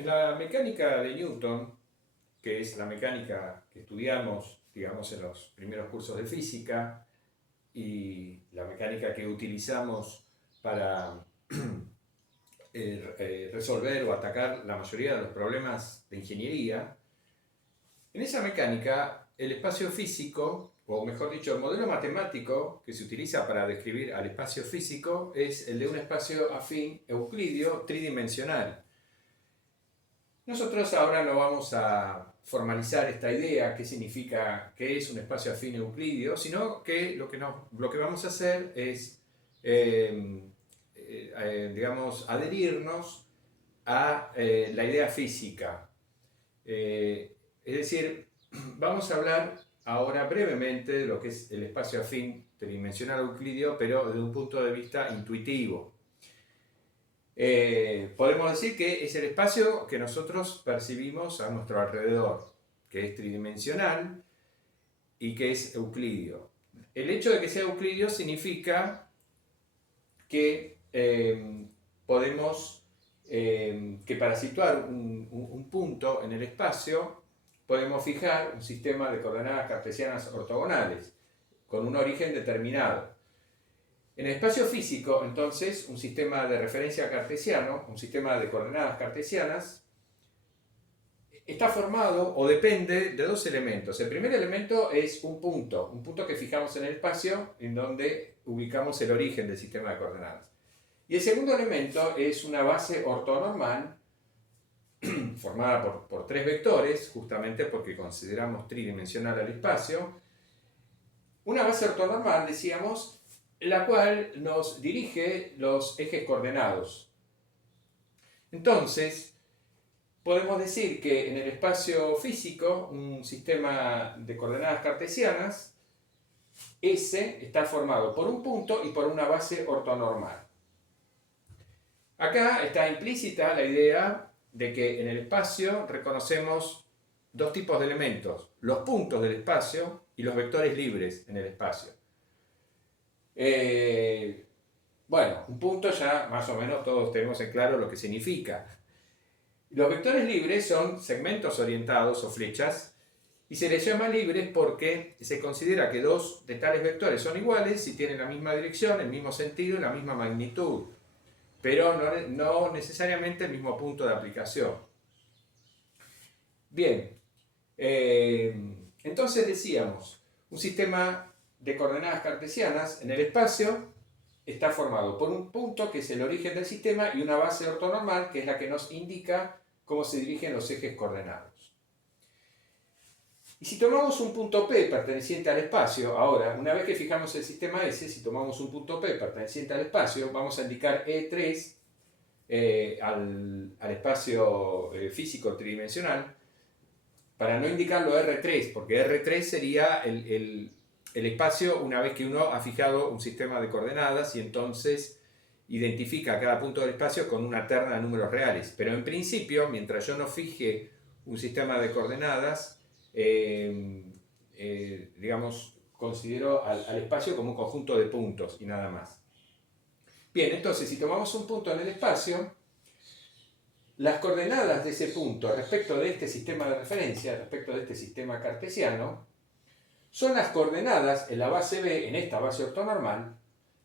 En la mecánica de Newton, que es la mecánica que estudiamos, digamos, en los primeros cursos de física, y la mecánica que utilizamos para resolver o atacar la mayoría de los problemas de ingeniería, en esa mecánica el espacio físico, o mejor dicho, el modelo matemático que se utiliza para describir al espacio físico es el de un espacio afín euclidio tridimensional. Nosotros ahora no vamos a formalizar esta idea, qué significa, qué es un espacio afín euclidio, sino que lo que vamos a hacer es, digamos, adherirnos a la idea física. Es decir, vamos a hablar ahora brevemente de lo que es el espacio afín tridimensional euclidio, pero desde un punto de vista intuitivo. Podemos decir que es el espacio que nosotros percibimos a nuestro alrededor, que es tridimensional y que es euclidio. El hecho de que sea euclidio significa que que para situar un punto en el espacio, podemos fijar un sistema de coordenadas cartesianas ortogonales con un origen determinado. En el espacio físico, entonces, un sistema de referencia cartesiano, un sistema de coordenadas cartesianas, está formado o depende de dos elementos. El primer elemento es un punto que fijamos en el espacio en donde ubicamos el origen del sistema de coordenadas. Y el segundo elemento es una base ortonormal formada por tres vectores, justamente porque consideramos tridimensional al espacio. Una base ortonormal, decíamos, la cual nos dirige los ejes coordenados. Entonces, podemos decir que en el espacio físico, un sistema de coordenadas cartesianas, S está formado por un punto y por una base ortonormal. Acá está implícita la idea de que en el espacio reconocemos dos tipos de elementos, los puntos del espacio y los vectores libres en el espacio. Bueno, un punto ya más o menos todos tenemos en claro lo que significa. Los vectores libres son segmentos orientados o flechas y se les llama libres porque se considera que dos de tales vectores son iguales si tienen la misma dirección, el mismo sentido y la misma magnitud, pero no necesariamente el mismo punto de aplicación. Bien, entonces decíamos, un sistema de coordenadas cartesianas en el espacio está formado por un punto que es el origen del sistema y una base ortonormal que es la que nos indica cómo se dirigen los ejes coordenados. Y si tomamos un punto P perteneciente al espacio, ahora, una vez que fijamos el sistema S, si tomamos un punto P perteneciente al espacio, vamos a indicar E3 al espacio físico tridimensional, para no indicarlo R3, porque R3 sería el espacio una vez que uno ha fijado un sistema de coordenadas y entonces identifica cada punto del espacio con una terna de números reales. Pero en principio, mientras yo no fije un sistema de coordenadas, digamos, considero al espacio como un conjunto de puntos y nada más. Bien, entonces si tomamos un punto en el espacio, las coordenadas de ese punto respecto de este sistema de referencia, respecto de este sistema cartesiano, son las coordenadas en la base B, en esta base ortonormal,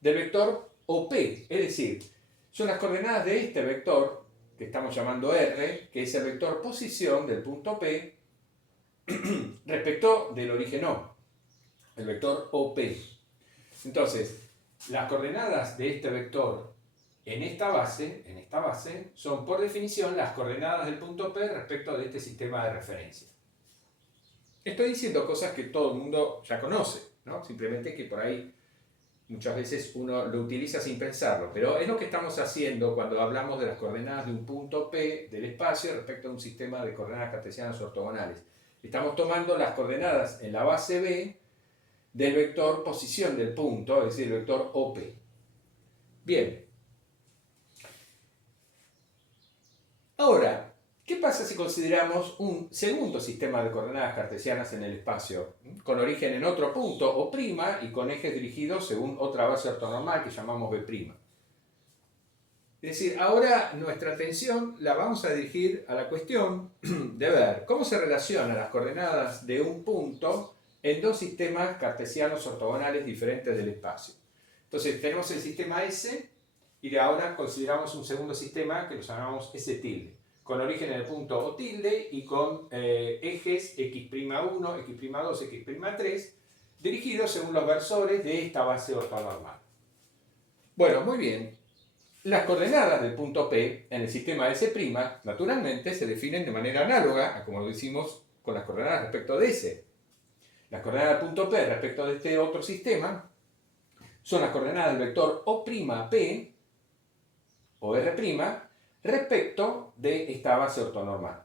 del vector OP, es decir, son las coordenadas de este vector, que estamos llamando R, que es el vector posición del punto P, respecto del origen O, el vector OP. Entonces, las coordenadas de este vector en esta base, son por definición las coordenadas del punto P respecto de este sistema de referencia. Estoy diciendo cosas que todo el mundo ya conoce, ¿no? Simplemente que por ahí muchas veces uno lo utiliza sin pensarlo, pero es lo que estamos haciendo cuando hablamos de las coordenadas de un punto P del espacio respecto a un sistema de coordenadas cartesianas ortogonales. Estamos tomando las coordenadas en la base B del vector posición del punto, es decir, el vector OP. Bien. Ahora, ¿qué pasa si consideramos un segundo sistema de coordenadas cartesianas en el espacio, con origen en otro punto O' y con ejes dirigidos según otra base ortonormal que llamamos B'? Es decir, ahora nuestra atención la vamos a dirigir a la cuestión de ver cómo se relacionan las coordenadas de un punto en dos sistemas cartesianos ortogonales diferentes del espacio. Entonces tenemos el sistema S y ahora consideramos un segundo sistema que lo llamamos S tilde, con origen en el punto O tilde y con ejes x'1, x'2, x'3, dirigidos según los versores de esta base ortonormal. Bueno, muy bien. Las coordenadas del punto P en el sistema S', naturalmente, se definen de manera análoga a como lo hicimos con las coordenadas respecto de S. Las coordenadas del punto P respecto de este otro sistema son las coordenadas del vector O'P o R' respecto de esta base ortonormal.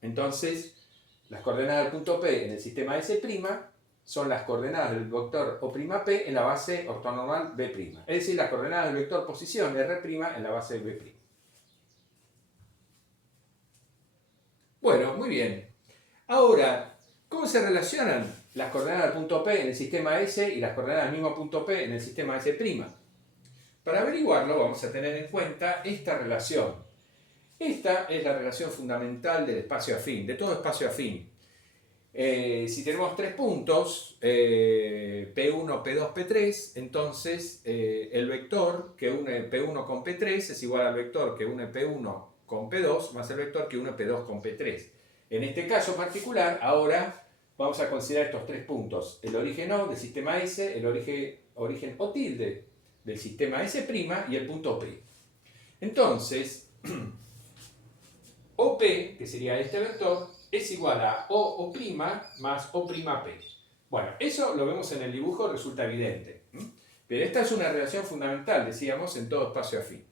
Entonces, las coordenadas del punto P en el sistema S' son las coordenadas del vector O'P en la base ortonormal B', es decir, las coordenadas del vector posición R' en la base B'. Bueno, muy bien. Ahora, ¿cómo se relacionan las coordenadas del punto P en el sistema S y las coordenadas del mismo punto P en el sistema S'? Para averiguarlo vamos a tener en cuenta esta relación. Esta es la relación fundamental del espacio afín, de todo espacio afín. Si tenemos tres puntos, P1, P2, P3, entonces el vector que une P1 con P3 es igual al vector que une P1 con P2 más el vector que une P2 con P3. En este caso particular, ahora vamos a considerar estos tres puntos: el origen O del sistema S, el origen O tilde del sistema S' y el punto P. Entonces, OP, que sería este vector, es igual a O' más O'P. Bueno, eso lo vemos en el dibujo, resulta evidente. Pero esta es una relación fundamental, decíamos, en todo espacio afín.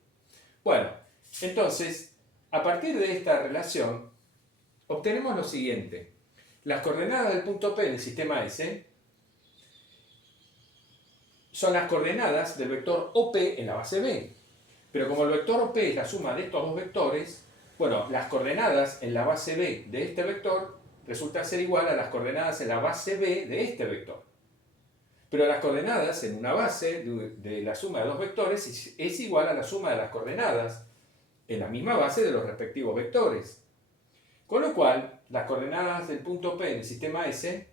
Bueno, entonces, a partir de esta relación, obtenemos lo siguiente. Las coordenadas del punto P en el sistema S son las coordenadas del vector OP en la base B. Pero como el vector OP es la suma de estos dos vectores, bueno, las coordenadas en la base B de este vector resulta ser igual a las coordenadas en la base B de este vector. Pero las coordenadas en una base de la suma de dos vectores es igual a la suma de las coordenadas en la misma base de los respectivos vectores. Con lo cual, las coordenadas del punto P en el sistema S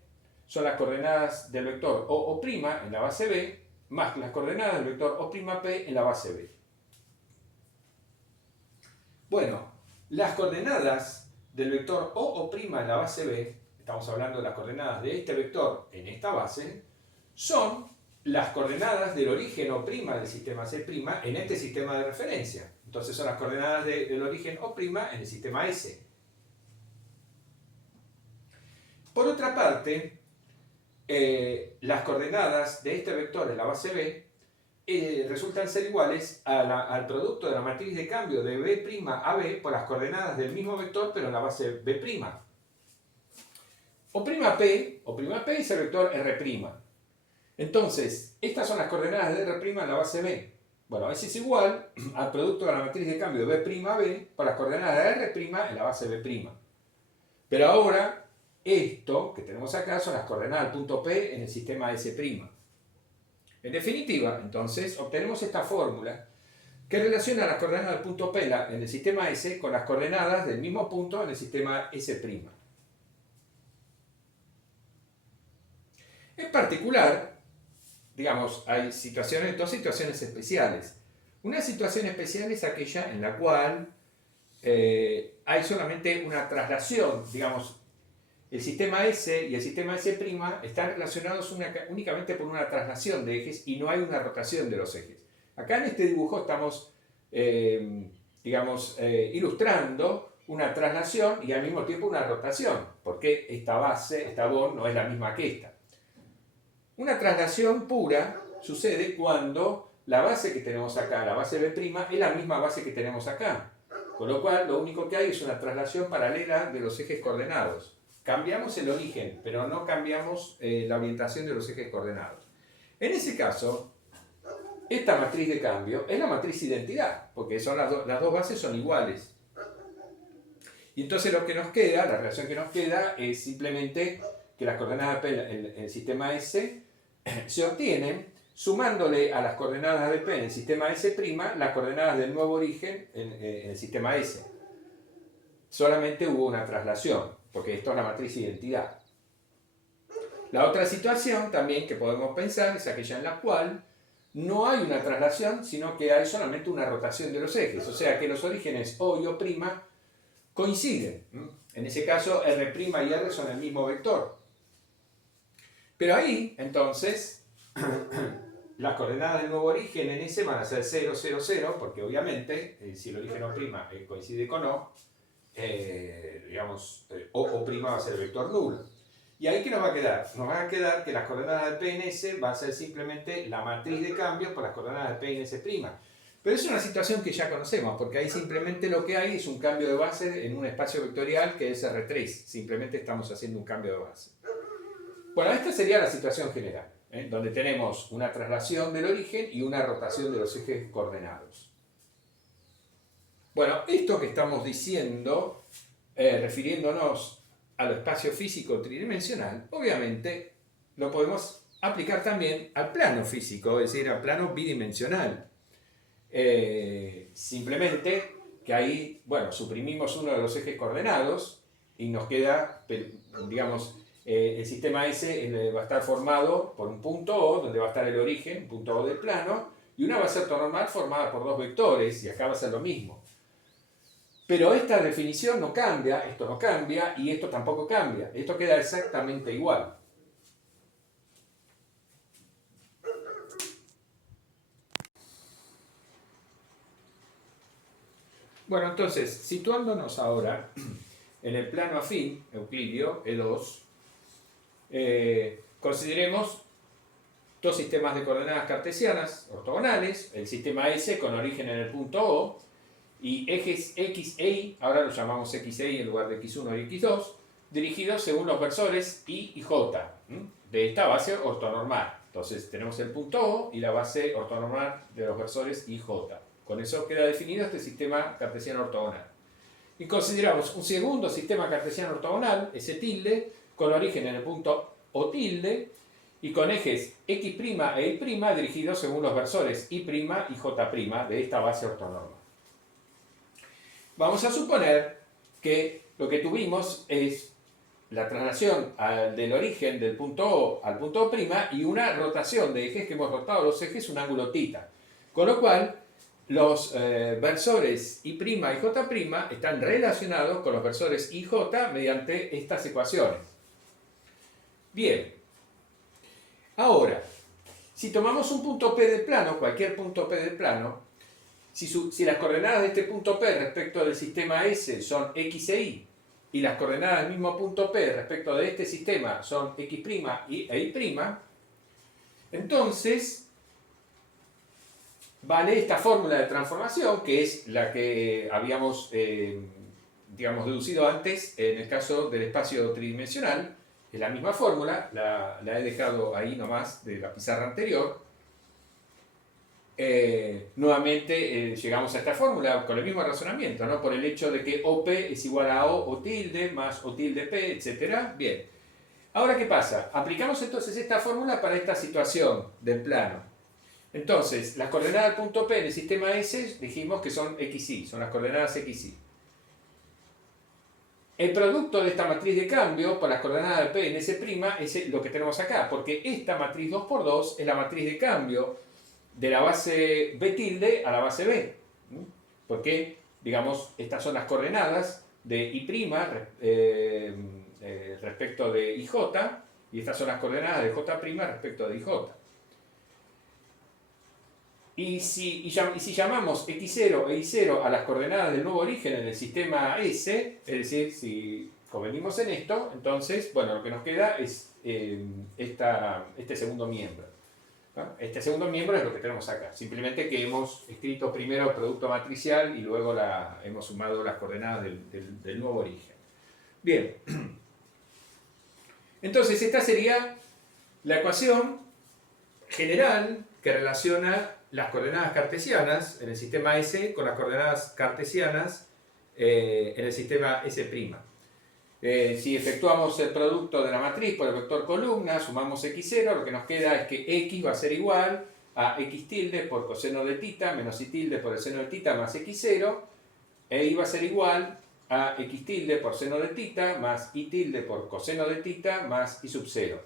son las coordenadas del vector O'P en la base B más las coordenadas del vector O'P en la base B. Bueno, las coordenadas del vector O'P en la base B, estamos hablando de las coordenadas de este vector en esta base, son las coordenadas del origen O'P del sistema C' en este sistema de referencia. Entonces son las coordenadas del origen O'P en el sistema S. Por otra parte, las coordenadas de este vector en la base B resultan ser iguales al producto de la matriz de cambio de B' a B por las coordenadas del mismo vector pero en la base B'. O'P es el vector R'. Entonces, estas son las coordenadas de R' en la base B. Bueno, ese es igual al producto de la matriz de cambio de B' a B por las coordenadas de R' en la base B'. Pero ahora, esto que tenemos acá son las coordenadas del punto P en el sistema S'. En definitiva, entonces, obtenemos esta fórmula que relaciona las coordenadas del punto P en el sistema S con las coordenadas del mismo punto en el sistema S'. En particular, digamos, hay dos situaciones especiales. Una situación especial es aquella en la cual hay solamente una traslación, digamos, el sistema S y el sistema S' están relacionados únicamente por una traslación de ejes y no hay una rotación de los ejes. Acá en este dibujo estamos, ilustrando una traslación y al mismo tiempo una rotación, porque esta base, esta bond, no es la misma que esta. Una traslación pura sucede cuando la base que tenemos acá, la base B', es la misma base que tenemos acá. Con lo cual, lo único que hay es una traslación paralela de los ejes coordenados. Cambiamos el origen, pero no cambiamos la orientación de los ejes coordenados. En ese caso, esta matriz de cambio es la matriz identidad, porque son las dos bases son iguales. Y entonces lo que nos queda, la relación que nos queda, es simplemente que las coordenadas P en el sistema S se obtienen sumándole a las coordenadas de P en el sistema S', las coordenadas del nuevo origen en el sistema S. Solamente hubo una traslación, porque esto es la matriz de identidad. La otra situación también que podemos pensar es aquella en la cual no hay una traslación, sino que hay solamente una rotación de los ejes, o sea que los orígenes O y O' coinciden. En ese caso, R' y R son el mismo vector. Pero ahí, entonces, las coordenadas del nuevo origen en S van a ser 0, 0, 0, porque obviamente, si el origen O' coincide con O, digamos, O' va a ser el vector nulo. ¿Y ahí qué nos va a quedar? Nos va a quedar que las coordenadas de P en S va a ser simplemente la matriz de cambios por las coordenadas de P en S'. Pero es una situación que ya conocemos, porque ahí simplemente lo que hay es un cambio de base en un espacio vectorial que es R3. Simplemente estamos haciendo un cambio de base. Bueno, esta sería la situación general, donde tenemos una traslación del origen y una rotación de los ejes coordenados. Bueno, esto que estamos diciendo, refiriéndonos al espacio físico tridimensional, obviamente lo podemos aplicar también al plano físico, es decir, al plano bidimensional. Simplemente que ahí, bueno, suprimimos uno de los ejes coordenados y nos queda, digamos, el sistema S va a estar formado por un punto O, donde va a estar el origen, un punto O del plano, y una base ortonormal formada por dos vectores, y acá va a ser lo mismo. Pero esta definición no cambia, esto no cambia, y esto tampoco cambia. Esto queda exactamente igual. Bueno, entonces, situándonos ahora en el plano afín, euclidio, E2, consideremos dos sistemas de coordenadas cartesianas ortogonales, el sistema S con origen en el punto O, y ejes X e Y, ahora los llamamos X e Y en lugar de X1 y X2, dirigidos según los versores Y y J de esta base ortonormal. Entonces tenemos el punto O y la base ortonormal de los versores Y, J. Con eso queda definido este sistema cartesiano ortogonal. Y consideramos un segundo sistema cartesiano ortogonal, S tilde, con origen en el punto O tilde, y con ejes X' e Y' dirigidos según los versores Y' y J' de esta base ortonormal. Vamos a suponer que lo que tuvimos es la traslación del origen del punto O al punto O' y una rotación de ejes, que hemos rotado los ejes un ángulo θ. Con lo cual, los versores Y' y J' están relacionados con los versores Y, J mediante estas ecuaciones. Bien. Ahora, si tomamos un punto P del plano, cualquier punto P del plano, si las coordenadas de este punto P respecto del sistema S son X e Y, y las coordenadas del mismo punto P respecto de este sistema son X' e Y', entonces vale esta fórmula de transformación, que es la que habíamos digamos, deducido antes en el caso del espacio tridimensional. Es la misma fórmula, la he dejado ahí nomás de la pizarra anterior. Nuevamente llegamos a esta fórmula con el mismo razonamiento, ¿no? Por el hecho de que OP es igual a O tilde más O tilde P, etc. Bien. Ahora, ¿qué pasa? Aplicamos entonces esta fórmula para esta situación del plano. Entonces, las coordenadas del punto P en el sistema S dijimos que son XY, son las coordenadas XY. El producto de esta matriz de cambio por las coordenadas de P en S' es lo que tenemos acá, porque esta matriz 2×2 es la matriz de cambio de la base B tilde a la base B. Porque, digamos, estas son las coordenadas de Y' respecto de IJ, y estas son las coordenadas de J' respecto de IJ. Y si llamamos X0 e Y0 a las coordenadas del nuevo origen en el sistema S, es decir, si convenimos en esto, entonces, bueno, lo que nos queda es este segundo miembro. ¿No? Este segundo miembro es lo que tenemos acá. Simplemente que hemos escrito primero el producto matricial y luego hemos sumado las coordenadas del nuevo origen. Bien. Entonces, esta sería la ecuación general que relaciona las coordenadas cartesianas en el sistema S con las coordenadas cartesianas en el sistema S'. Si efectuamos el producto de la matriz por el vector columna, sumamos x0, lo que nos queda es que x va a ser igual a x tilde por coseno de tita menos y tilde por el seno de tita más x0, e y va a ser igual a x tilde por seno de tita más y tilde por coseno de tita más y sub 0.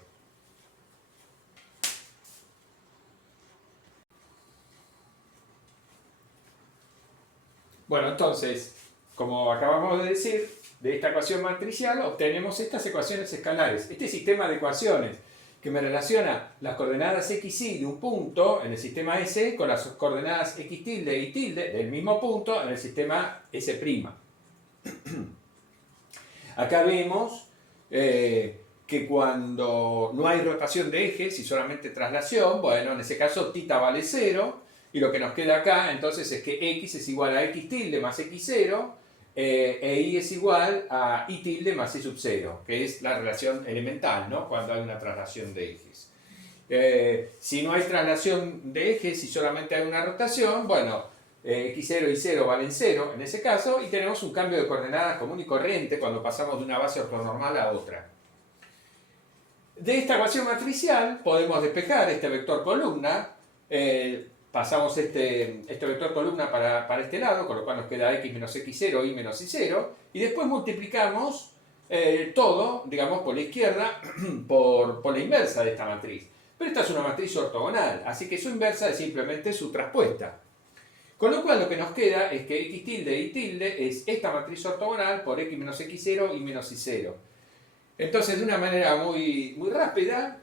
Bueno, entonces, como acabamos de decir, de esta ecuación matricial obtenemos estas ecuaciones escalares. Este sistema de ecuaciones que me relaciona las coordenadas x, y de un punto en el sistema S con las coordenadas x tilde y tilde del mismo punto en el sistema S'. Acá vemos que cuando no hay rotación de ejes y solamente traslación, bueno, en ese caso tita vale 0, y lo que nos queda acá entonces es que x es igual a x tilde más x0, e y es igual a y tilde más y sub 0, que es la relación elemental, ¿no? Cuando hay una traslación de ejes. Si no hay traslación de ejes y solamente hay una rotación, bueno, x0 y 0 valen 0 en ese caso, y tenemos un cambio de coordenadas común y corriente cuando pasamos de una base ortonormal a otra. De esta ecuación matricial podemos despejar este vector columna, pasamos este vector columna para este lado, con lo cual nos queda x menos x0, y menos y0, y después multiplicamos todo, digamos, por la izquierda, por la inversa de esta matriz. Pero esta es una matriz ortogonal, así que su inversa es simplemente su traspuesta. Con lo cual lo que nos queda es que x tilde y tilde es esta matriz ortogonal por x menos x0 y menos y0. Entonces, de una manera muy rápida,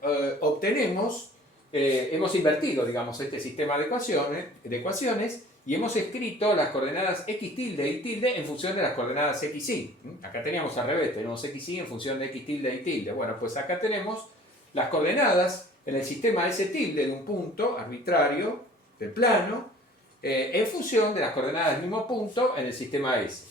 hemos invertido, digamos, este sistema de ecuaciones y hemos escrito las coordenadas x tilde y tilde en función de las coordenadas x, y. Acá teníamos al revés, tenemos x, y en función de x tilde y tilde. Bueno, pues acá tenemos las coordenadas en el sistema S tilde de un punto arbitrario del plano, en función de las coordenadas del mismo punto en el sistema S.